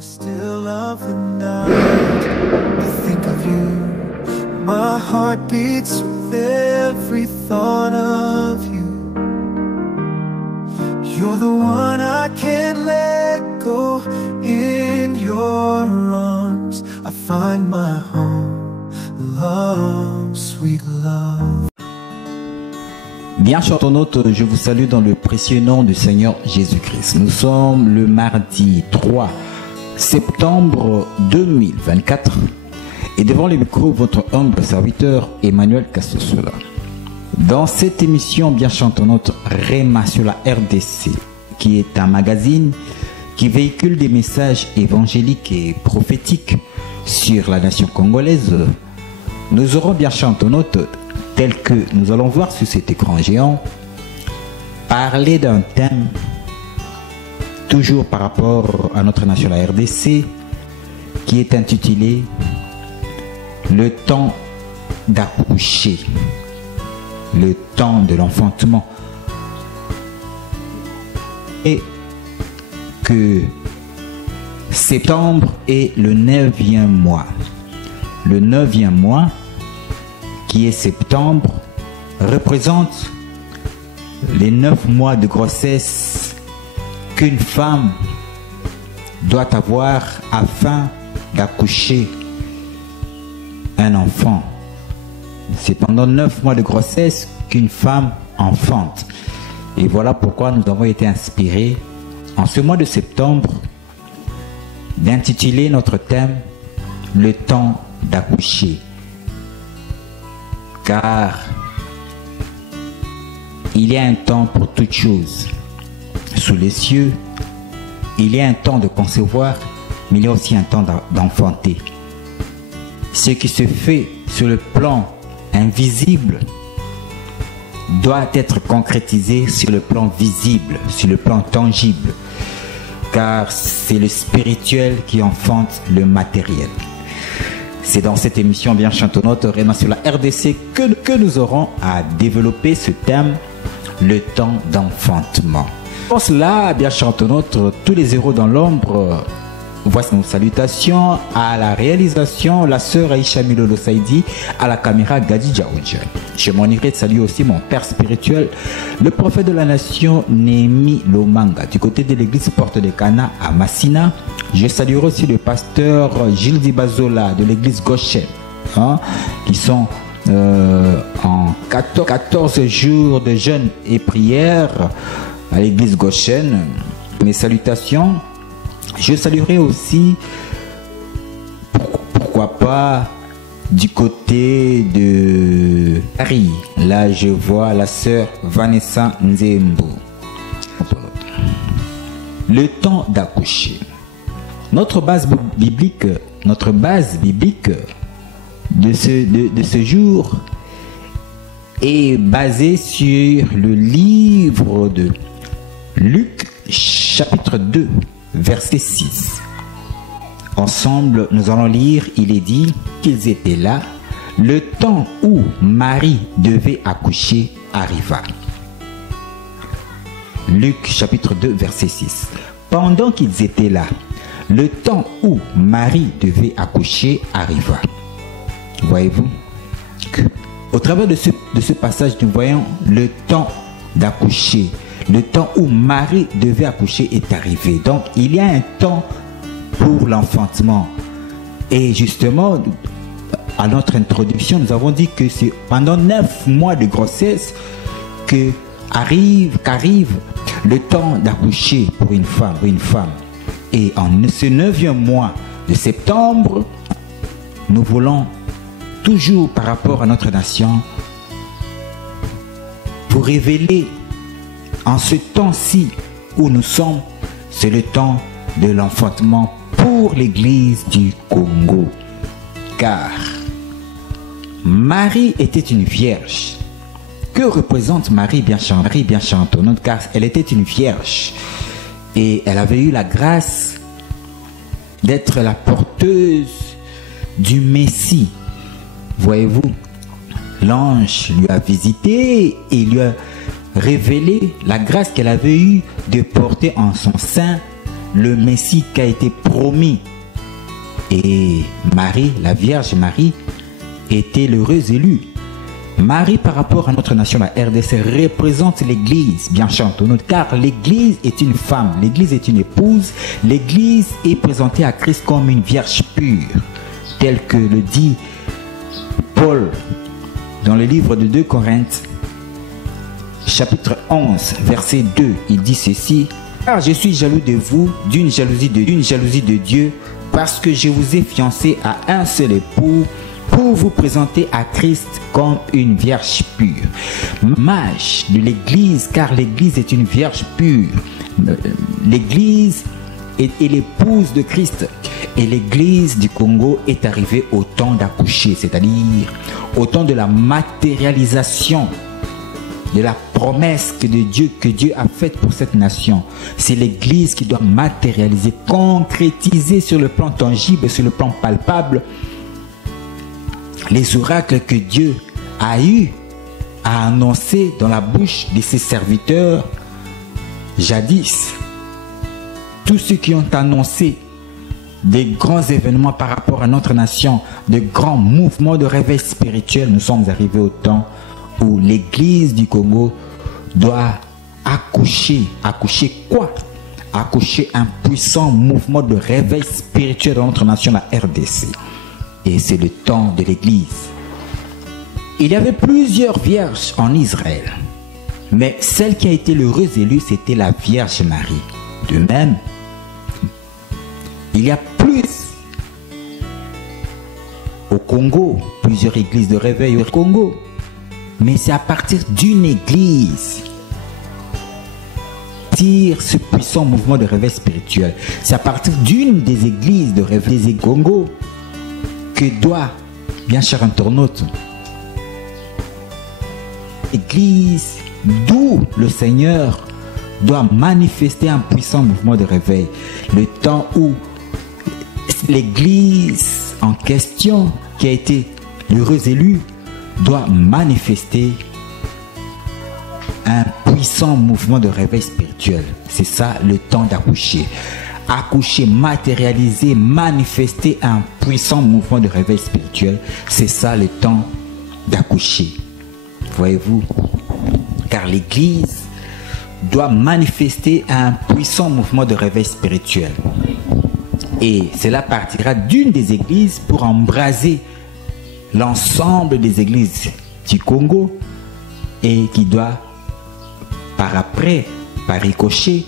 Still of the night, I think of you. My heart beats with every thought of you. You're the one I can't let go. In your arms I find my home. Love, sweet love. Bien chers internautes, je vous salue dans le précieux nom du Seigneur Jésus-Christ. Nous sommes le mardi 3 septembre 2024 et devant le micro, votre humble serviteur Emmanuel Kassosola. Dans cette émission, bien chers internautes, Réma sur la RDC, qui est un magazine qui véhicule des messages évangéliques et prophétiques sur la nation congolaise, nous aurons bien chers internautes, tel que nous allons voir sur cet écran géant, parler d'un thème toujours par rapport à notre nation, la RDC, qui est intitulé « Le temps d'accoucher », le temps de l'enfantement. Et que septembre est le 9e mois. Le 9e mois, qui est septembre, représente les 9 mois de grossesse qu'une femme doit avoir afin d'accoucher un enfant. C'est pendant 9 mois de grossesse qu'une femme enfante. Et voilà pourquoi nous avons été inspirés en ce mois de septembre d'intituler notre thème « Le temps d'accoucher ». Car il y a un temps pour toute chose. Sous les cieux, il y a un temps de concevoir, mais il y a aussi un temps d'enfanter. Ce qui se fait sur le plan invisible doit être concrétisé sur le plan visible, sur le plan tangible, car c'est le spirituel qui enfante le matériel. C'est dans cette émission bien chantonnote Réma sur la RDC que nous aurons à développer ce thème, le temps d'enfantement. Pour cela, bien chantonnote, tous les héros dans l'ombre, voici nos salutations à la réalisation, la sœur Aïcha Milolo Saïdi, à la caméra Gadi Djaoudja. Je m'en irai de saluer aussi mon père spirituel, le prophète de la nation Némi Lomanga, du côté de l'église Porte de Cana à Massina. Je saluerai aussi le pasteur Gilles Dibazola de l'église Goshen, qui sont en 14 jours de jeûne et prière à l'église Goshen. Mes salutations. Je saluerai aussi, pourquoi pas, du côté de Paris. Là, je vois la sœur Vanessa Nzembo. Le temps d'accoucher. Notre base biblique de ce jour est basée sur le livre de Luc, chapitre 2. Verset 6. Ensemble, nous allons lire, il est dit qu'ils étaient là, le temps où Marie devait accoucher arriva. Luc chapitre 2, verset 6. Pendant qu'ils étaient là, le temps où Marie devait accoucher arriva. Voyez-vous que, au travers de ce passage, nous voyons le temps d'accoucher. Le temps où Marie devait accoucher est arrivé. Donc, il y a un temps pour l'enfantement. Et justement, à notre introduction, nous avons dit que c'est pendant 9 mois de grossesse qu'arrive le temps d'accoucher pour une femme. Et en ce 9e mois de septembre, nous voulons toujours par rapport à notre nation vous révéler en ce temps-ci où nous sommes, c'est le temps de l'enfantement pour l'église du Congo. Car Marie était une vierge. Que représente Marie bien chantonnante? Car elle était une vierge. Et elle avait eu la grâce d'être la porteuse du Messie. Voyez-vous, l'ange lui a visité et lui a révéler la grâce qu'elle avait eue de porter en son sein le Messie qui a été promis. Et Marie, la Vierge Marie, était l'heureuse élue. Marie, par rapport à notre nation, la RDC, représente l'Église, bien chantonnante, car l'Église est une femme, l'Église est une épouse, l'Église est présentée à Christ comme une Vierge pure, tel que le dit Paul dans le livre de 2 Corinthes, chapitre 11, verset 2, il dit ceci: « Car je suis jaloux de vous d'une jalousie de Dieu, parce que je vous ai fiancé à un seul époux, pour vous présenter à Christ comme une vierge pure. » Mage de l'Église, car l'Église est une vierge pure. L'Église est l'épouse de Christ. Et l'Église du Congo est arrivée au temps d'accoucher, c'est-à-dire au temps de la matérialisation de la promesse que Dieu a faite pour cette nation. C'est l'Église qui doit matérialiser, concrétiser sur le plan tangible, sur le plan palpable, les oracles que Dieu a eu à annoncer dans la bouche de ses serviteurs jadis. Tous ceux qui ont annoncé des grands événements par rapport à notre nation, de grands mouvements de réveil spirituel, nous sommes arrivés au temps où l'Église du Congo doit accoucher. Accoucher quoi? Accoucher un puissant mouvement de réveil spirituel dans notre nation, la RDC. Et c'est le temps de l'Église. Il y avait plusieurs vierges en Israël, mais celle qui a été l'heureuse élue, c'était la Vierge Marie. De même, il y a au Congo, plusieurs églises de réveil au Congo, mais c'est à partir d'une église tire ce puissant mouvement de réveil spirituel. C'est à partir d'une des églises de réveil des Congo que doit, bien cher internaute, l'église d'où le Seigneur doit manifester un puissant mouvement de réveil. Le temps où l'église en question, qui a été l'heureuse élue, doit manifester un puissant mouvement de réveil spirituel. C'est ça le temps d'accoucher. Accoucher, matérialiser, manifester un puissant mouvement de réveil spirituel. C'est ça le temps d'accoucher. Voyez-vous? Car l'Église doit manifester un puissant mouvement de réveil spirituel. Et cela partira d'une des églises pour embraser l'ensemble des églises du Congo et qui doit par ricochet,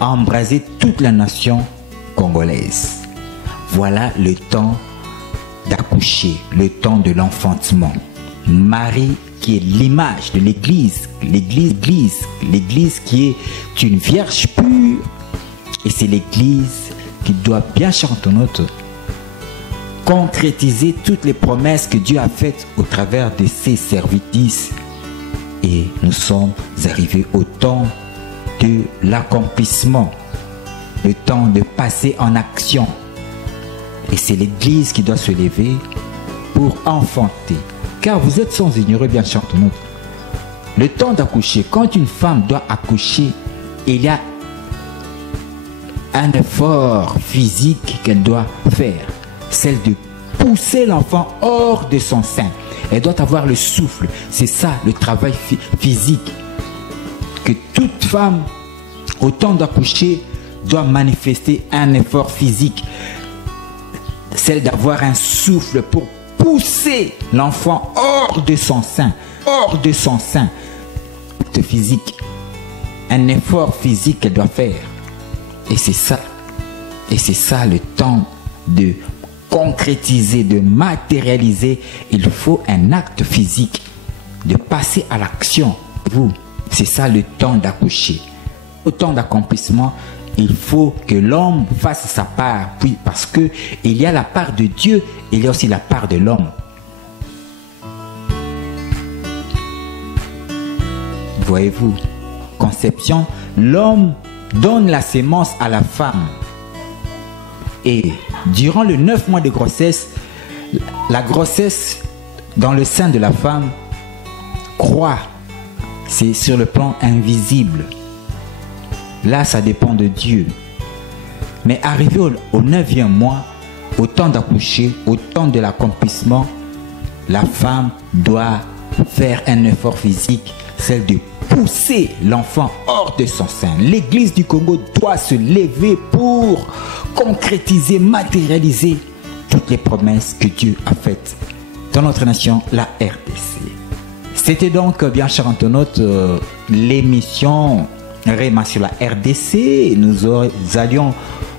embraser toute la nation congolaise. Voilà le temps d'accoucher, le temps de l'enfantement. Marie qui est l'image de l'Église, l'Église qui est une vierge pure, et c'est l'Église qui doit bien chantonner, concrétiser toutes les promesses que Dieu a faites au travers de ses servitrices. Et nous sommes arrivés au temps de l'accomplissement, le temps de passer en action. Et c'est l'Église qui doit se lever pour enfanter. Car vous êtes sans ignorer, bien chantonner, le temps d'accoucher, quand une femme doit accoucher, il y a un effort physique qu'elle doit faire, celle de pousser l'enfant hors de son sein. Elle doit avoir le souffle. C'est ça le travail physique que toute femme au temps d'accoucher doit manifester, un effort physique, celle d'avoir un souffle pour pousser l'enfant hors de son sein, acte physique, un effort physique qu'elle doit faire. Et c'est ça le temps de concrétiser, de matérialiser. Il faut un acte physique, de passer à l'action. C'est ça le temps d'accoucher. Au temps d'accomplissement, il faut que l'homme fasse sa part. Puis parce que il y a la part de Dieu, il y a aussi la part de l'homme. Voyez-vous, conception, l'homme donne la sémence à la femme. Et durant les 9 mois de grossesse, la grossesse dans le sein de la femme croît. C'est sur le plan invisible. Là, ça dépend de Dieu. Mais arrivé au 9e mois, au temps d'accoucher, au temps de l'accomplissement, la femme doit faire un effort physique, celle de pousser l'enfant hors de son sein. L'Église du Congo doit se lever pour concrétiser, matérialiser toutes les promesses que Dieu a faites dans notre nation, la RDC. C'était donc, bien chers internautes, l'émission Réma sur la RDC.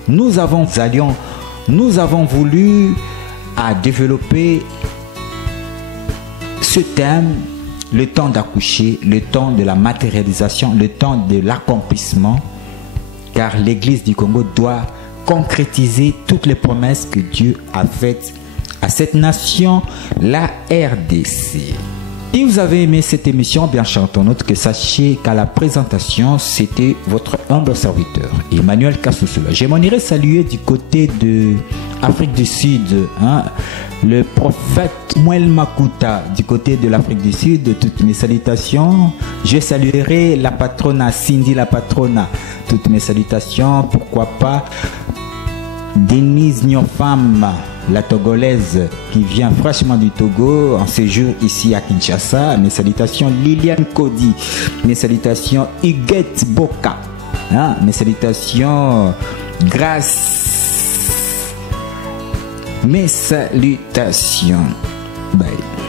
Nous avons voulu développer ce thème, le temps d'accoucher, le temps de la matérialisation, le temps de l'accomplissement, car l'Église du Congo doit concrétiser toutes les promesses que Dieu a faites à cette nation, la RDC. Si vous avez aimé cette émission, bien chers internautes, que sachez qu'à la présentation, c'était votre humble serviteur, Emmanuel Kassoussoula. Je m'en irai saluer du côté de Afrique du Sud, le prophète Mouel Makuta, du côté de l'Afrique du Sud. Toutes mes salutations. Je saluerai la patrona, Cindy la patrona. Toutes mes salutations. Pourquoi pas Denise Nyofam, la Togolaise qui vient fraîchement du Togo en séjour ici à Kinshasa. Mes salutations Liliane Kodi. Mes salutations Huguette Boka. Mes salutations Grâce. Mes salutations. Bye.